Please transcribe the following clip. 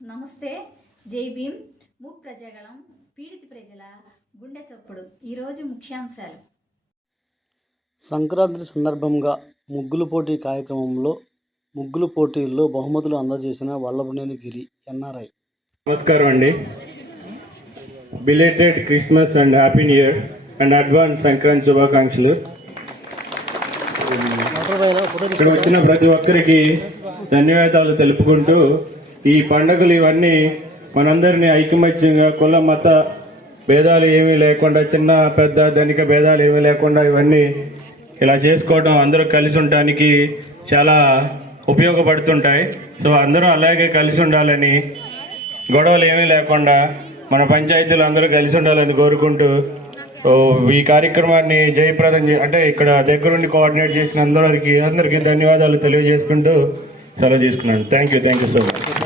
నమస్తే. జై భీమ్. మూక్ ప్రజాగళం పీడిత ప్రజల గుండె చప్పుడు. ఈరోజు ముఖ్యాంశాలు. సంక్రాంతి సందర్భంగా ముగ్గులు పోటీ కార్యక్రమంలో ముగ్గులు పోటీల్లో బహుమతులు అందజేసిన వల్లభనేని గిరి ఎన్ఆర్ఐ. నమస్కారం అండి. Belated Christmas and happy new year and advance Sankranti శుభాకాంక్షలు ఇక్కడ వచ్చిన ప్రతి ఒక్కరికి ధన్యవాదాలు తెలుపుకుంటూ ఈ పండుగలు ఇవన్నీ మనందరినీ ఐకమత్యంగా కుల మత భేదాలు ఏమీ లేకుండా చిన్న పెద్ద ధనిక భేదాలు ఏమీ లేకుండా ఇవన్నీ ఇలా చేసుకోవడం అందరూ కలిసి ఉండడానికి చాలా ఉపయోగపడుతుంటాయి. సో అందరూ అలాగే కలిసి ఉండాలని గొడవలు ఏమీ లేకుండా మన పంచాయతీలు అందరూ కలిసి ఉండాలని కోరుకుంటూ ఈ కార్యక్రమాన్ని జయప్రదం చే- అంటే ఇక్కడ దగ్గరుండి కోఆర్డినేట్ చేసిన అందరికి అందరికీ ధన్యవాదాలు తెలియజేసుకుంటూ సెలవు తీసుకున్నాను. Thank you thank you so much.